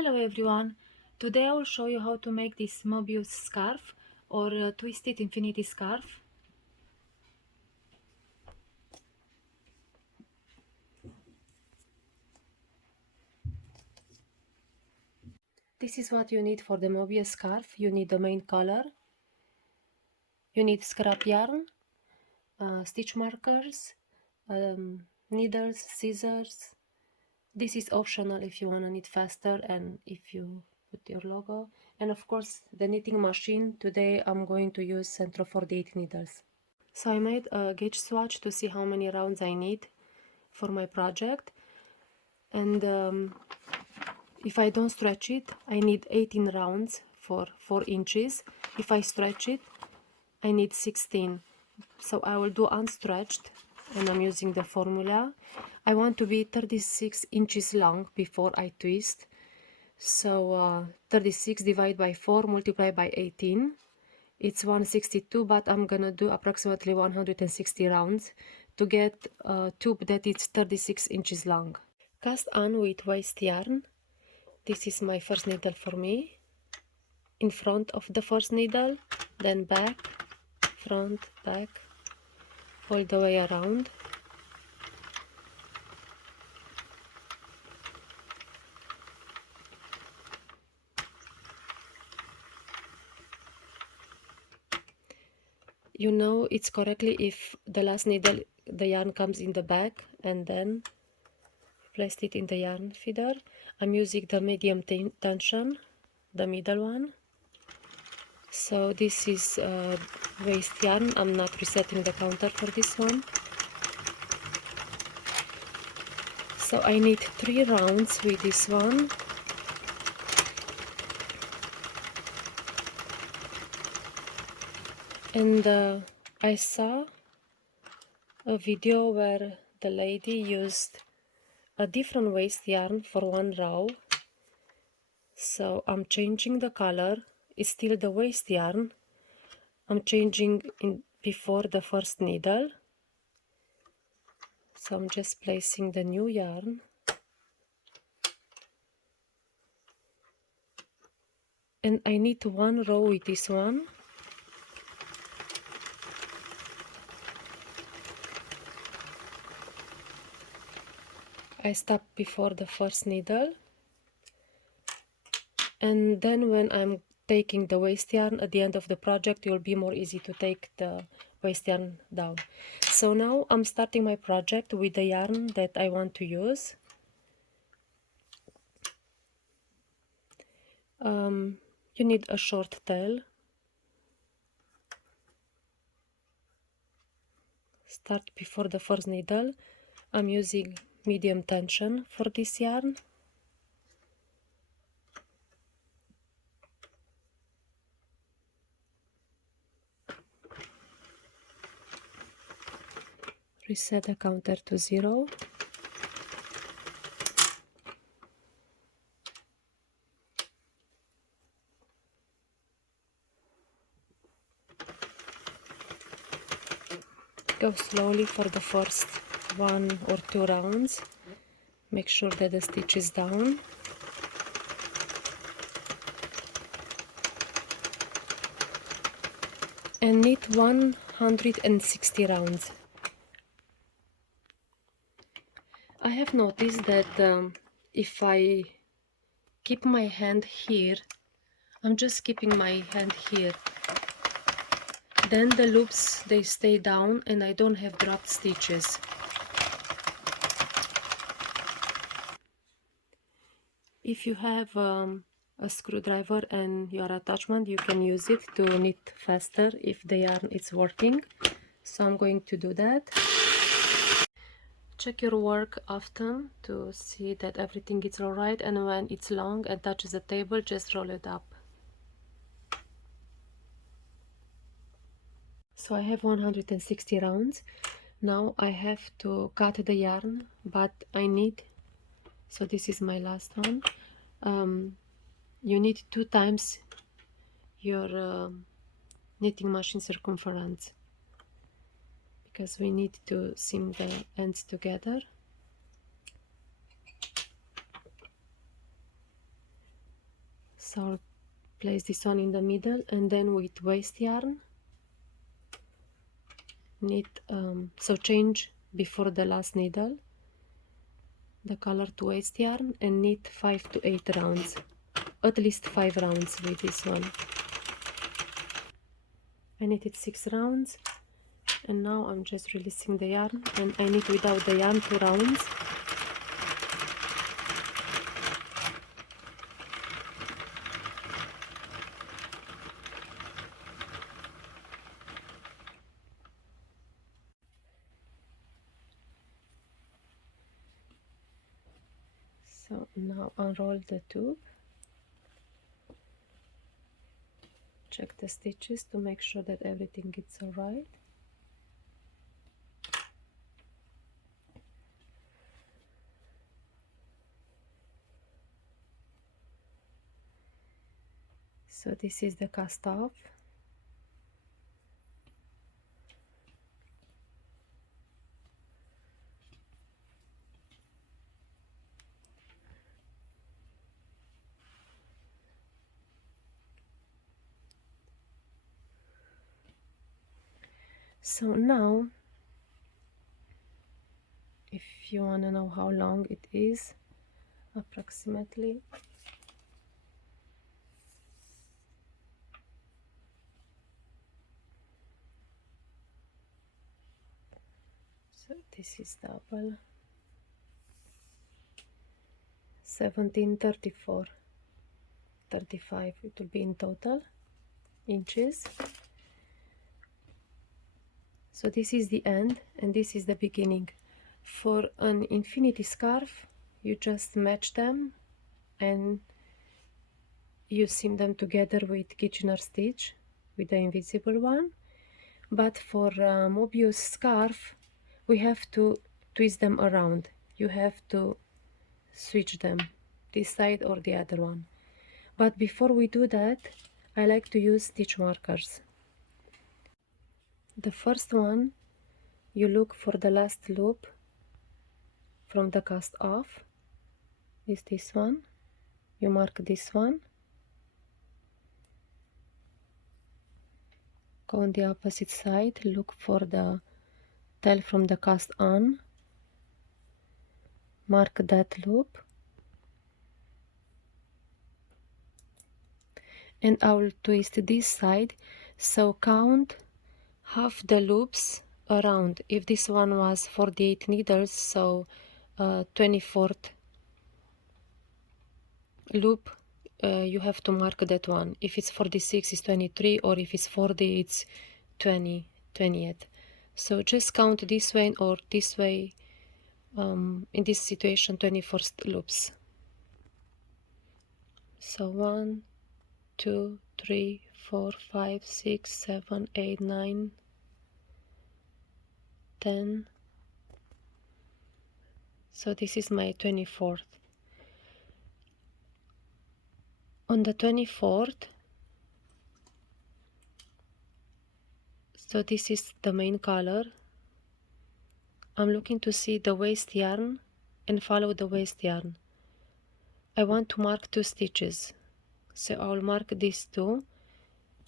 Hello everyone! Today I will show you how to make this mobius scarf or twisted infinity scarf. This is what you need for the mobius scarf. You need the main color, you need scrap yarn, stitch markers, needles, scissors. This is optional if you want to knit faster and if you put your logo. And of course the knitting machine. Today I'm going to use Centro 48 needles. So I made a gauge swatch to see how many rounds I need for my project, and if I don't stretch it I need 18 rounds for 4 inches. If I stretch it I need 16, so I will do unstretched, and I'm using the formula. I want to be 36 inches long before I twist, so 36 divided by 4 multiplied by 18, it's 162, but I'm gonna do approximately 160 rounds to get a tube that is 36 inches long. Cast on with waste yarn. This is my first needle for me. In front of the first needle, then back, front, back, all the way around. You know it's correctly if the last needle, the yarn comes in the back, and then placed it in the yarn feeder. I'm using the medium tension, the middle one. So this is waste yarn. I'm not resetting the counter for this one. So I need 3 rounds with this one. And I saw a video where the lady used a different waste yarn for 1 row. So I'm changing the color. It's still the waste yarn. I'm changing in before the first needle. So I'm just placing the new yarn. And I need 1 row with this one. I stop before the first needle, and then when I'm taking the waste yarn at the end of the project, it will be more easy to take the waste yarn down. So now I'm starting my project with the yarn that I want to use. You need a short tail. Start before the first needle. I'm using medium tension for this yarn. Reset the counter to 0. Go slowly for the first 1 or 2 rounds. Make sure that the stitch is down. And knit 160 rounds. I have noticed that if I keep my hand here, I'm just keeping my hand here, then the loops, they stay down and I don't have dropped stitches. If you have a screwdriver and your attachment, you can use it to knit faster if the yarn is working. So I'm going to do that. Check your work often to see that everything is alright, and when it's long and touches the table, just roll it up. So I have 160 rounds. Now I have to cut the yarn, but I need, so this is my last one. You need 2 times your knitting machine circumference, because we need to seam the ends together. So I'll place this one in the middle, and then with waste yarn knit, so change before the last needle the color to waste yarn and knit 5 to 8 rounds, at least 5 rounds with this one. I knitted 6 rounds, and now I'm just releasing the yarn, and I knit without the yarn 2 rounds. So now unroll the tube, check the stitches to make sure that everything is alright. So this is the cast off. So now, if you want to know how long it is, approximately, so this is double, 1734, 35 it will be in total inches. So this is the end and this is the beginning. For an infinity scarf, you just match them and you seam them together with Kitchener stitch, with the invisible one. But for mobius scarf, we have to twist them around. You have to switch them, this side or the other one. But before we do that, I like to use stitch markers. The first one, you look for the last loop from the cast off, is this one. You mark this one, go on the opposite side, look for the tail from the cast on, mark that loop, and I will twist this side, so count half the loops around. If this one was 48 needles, so 24th loop, you have to mark that one. If it's 46, it's 23, or if it's 40, it's 20, 20th. So just count this way or this way. In this situation, 21st loops. So 1, 2, 3, 4, 5, 6, 7, 8, 9, 10. So this is my 24th. On the 24th, so this is the main color. I'm looking to see the waste yarn and follow the waste yarn. I want to mark 2 stitches. So I will mark these 2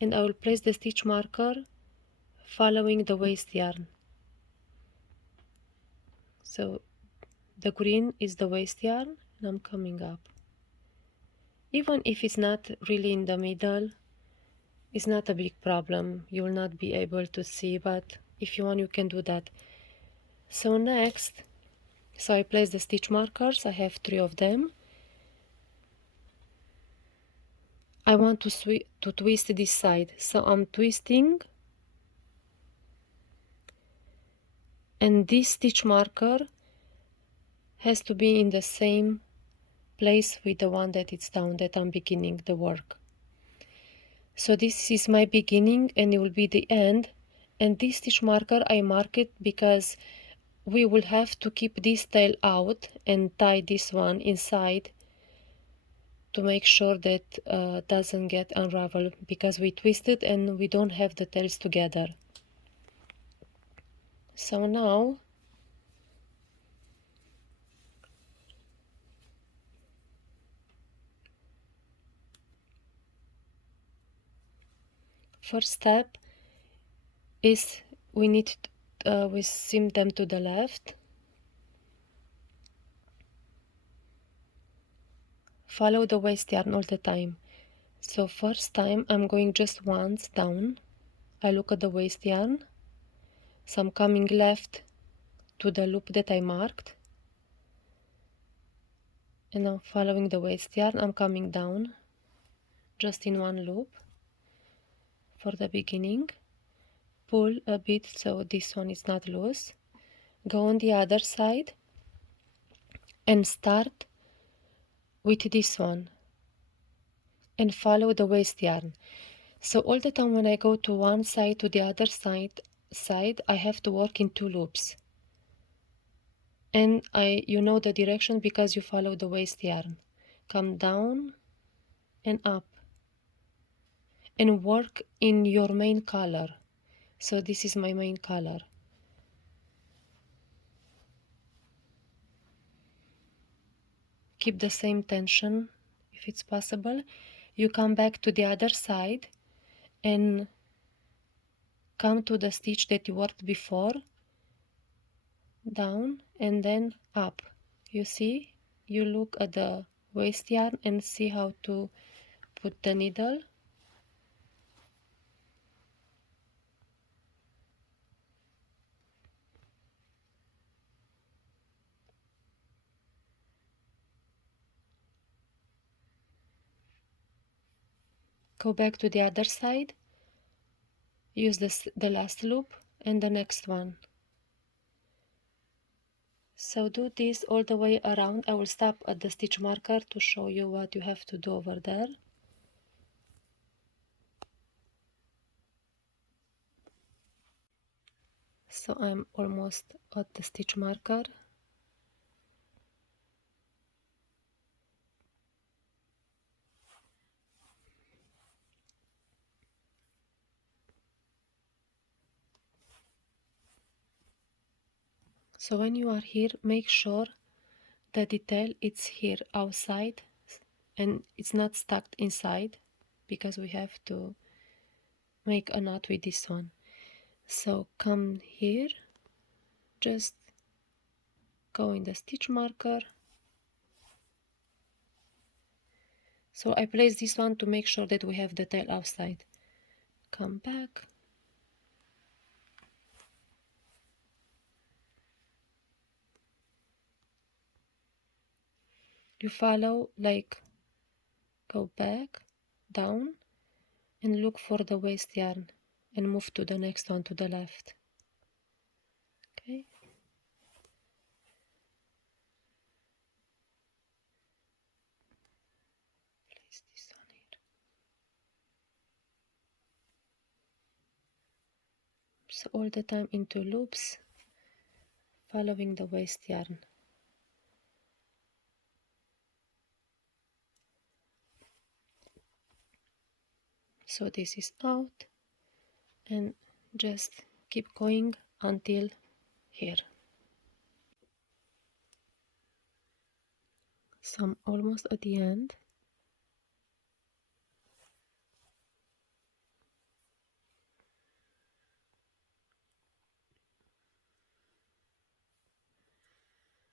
and I will place the stitch marker following the waste yarn. So the green is the waste yarn and I'm coming up. Even if it's not really in the middle, it's not a big problem. You will not be able to see, but if you want, you can do that. So next, so I place the stitch markers. I have 3 of them. I want to twist this side, so I'm twisting, and this stitch marker has to be in the same place with the one that it's down, that I'm beginning the work. So this is my beginning and it will be the end, and this stitch marker I mark it because we will have to keep this tail out and tie this one inside to make sure that doesn't get unraveled, because we twisted and we don't have the tails together. So now first step is we seam them to the left. Follow the waste yarn all the time. So first time I'm going just once down. I look at the waste yarn. So I'm coming left to the loop that I marked. And I'm following the waste yarn. I'm coming down just in one loop for the beginning. Pull a bit so this one is not loose. Go on the other side and start with this one and follow the waste yarn. So all the time when I go to one side to the other side I have to work in 2 loops. And you know the direction because you follow the waste yarn. Come down and up and work in your main color. So this is my main color. Keep the same tension if it's possible. You come back to the other side and come to the stitch that you worked before, down and then up. You see, you look at the waste yarn and see how to put the needle. Go back to the other side, use the last loop and the next one. So do this all the way around. I will stop at the stitch marker to show you what you have to do over there. So I'm almost at the stitch marker. So when you are here, make sure the detail is here outside and it's not stuck inside, because we have to make a knot with this one. So come here, just go in the stitch marker. So I place this one to make sure that we have the tail outside. Come back. You follow, like, go back, down, and look for the waste yarn and move to the next one to the left. Okay. Place this one here. So all the time into loops, following the waste yarn. So this is out, and just keep going until here. So I'm almost at the end.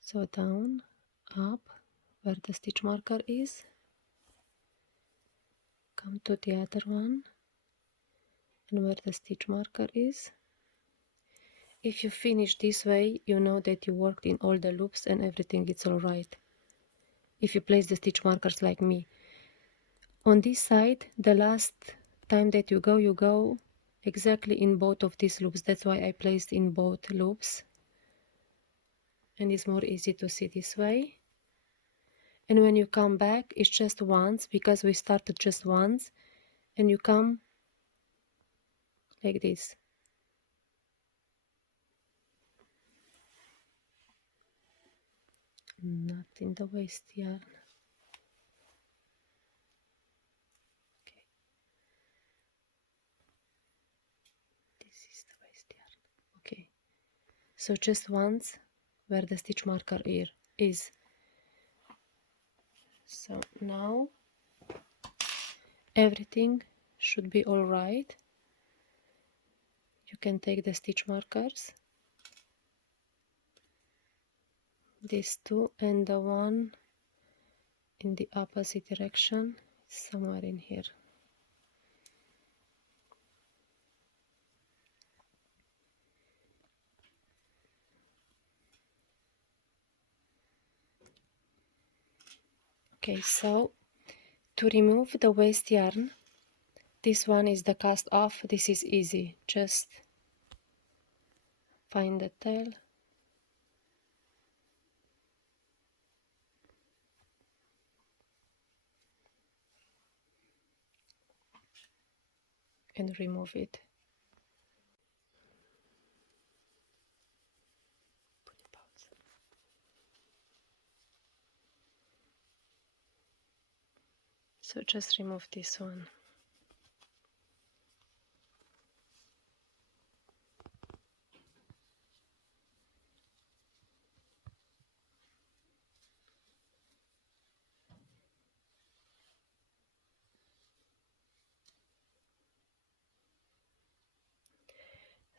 So down, up, where the stitch marker is. Come to the other one, and where the stitch marker is. If you finish this way, you know that you worked in all the loops and everything is alright. If you place the stitch markers like me. On this side, the last time that you go exactly in both of these loops. That's why I placed in both loops. And it's more easy to see this way. And when you come back, it's just once, because we started just once, and you come like this. Not in the waste yarn. Okay. This is the waste yarn. Okay. So just once where the stitch marker here is. So now everything should be all right. you can take the stitch markers, these two, and the one in the opposite direction somewhere in here. Okay, so to remove the waste yarn, this one is the cast off. This is easy, just find the tail and remove it. So just remove this one.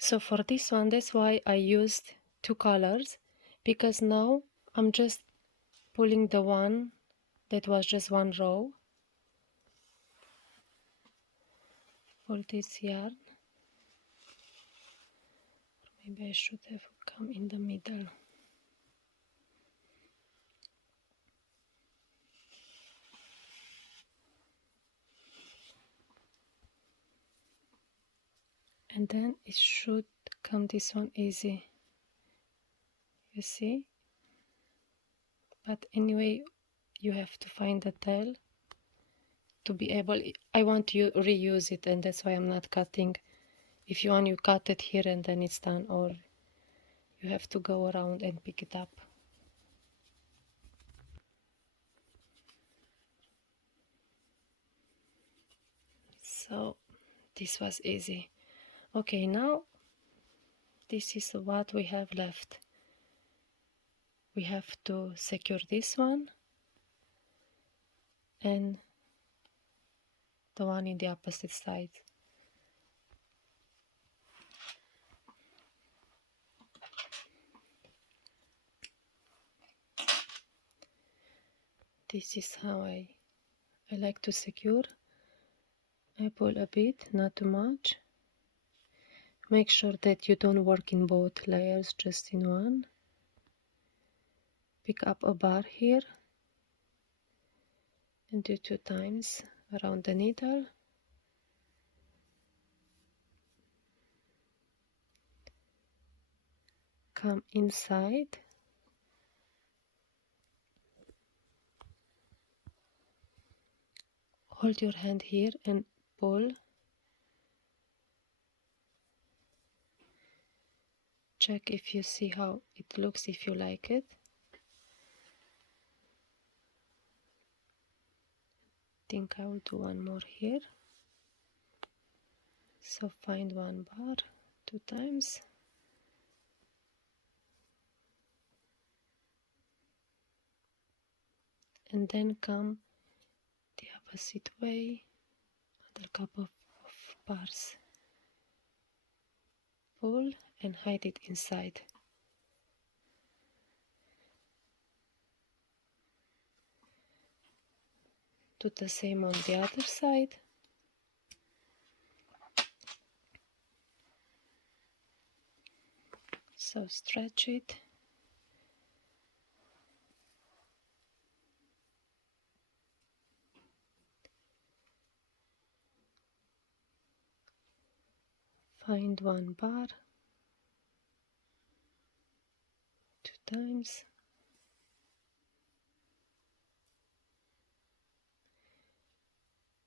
So for this one, that's why I used two colors, because now I'm just pulling the one that was just one row. Pull this yarn. Maybe I should have come in the middle. And then it should come this one easy. You see? But anyway, you have to find the tail to be able. I want to reuse it, and that's why I'm not cutting. If you want, you cut it here and then it's done, or you have to go around and pick it up. So this was easy. Okay, now this is what we have left. We have to secure this one and the one in the opposite side. This is how I like to secure. I pull a bit, not too much. Make sure that you don't work in both layers, just in one. Pick up a bar here and do 2 times around the needle. Come inside. Hold your hand here and pull. Check if you see how it looks, if you like it. Think I will do one more here. So find one bar 2 times. And then come the opposite way, another couple of bars. Pull and hide it inside. Do the same on the other side. So stretch it. Find one bar 2 times.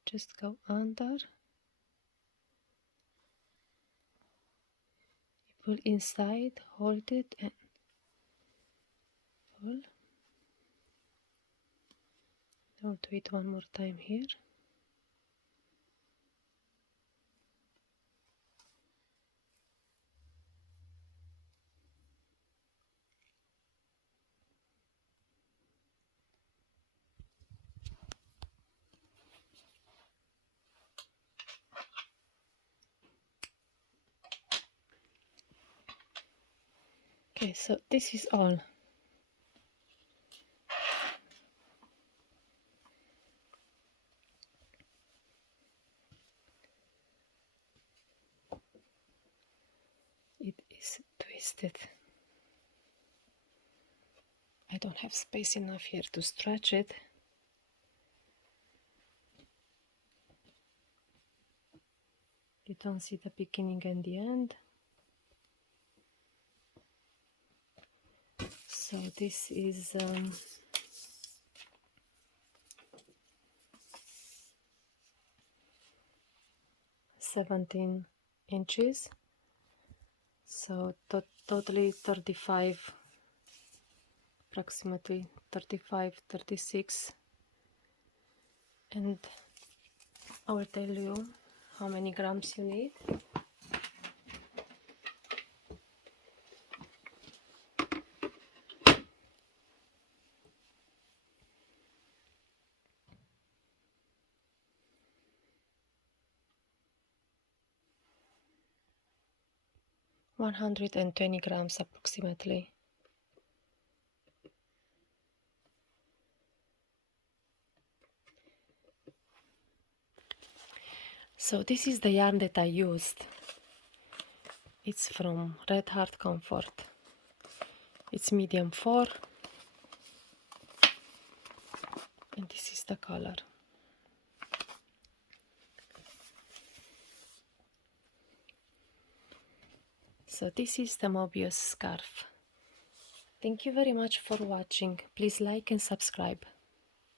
Just go under. You pull inside, hold it and pull. I'll do it one more time here. Okay, so this is all. It is twisted. I don't have space enough here to stretch it. You don't see the beginning and the end. So this is 17 inches. So totally 35, approximately 35, 36. And I will tell you how many grams you need. (120 grams approximately). So this is the yarn that I used. It's from Red Heart Comfort. It's medium 4. And this is the color. So this is the mobius scarf. Thank you very much for watching. Please like and subscribe.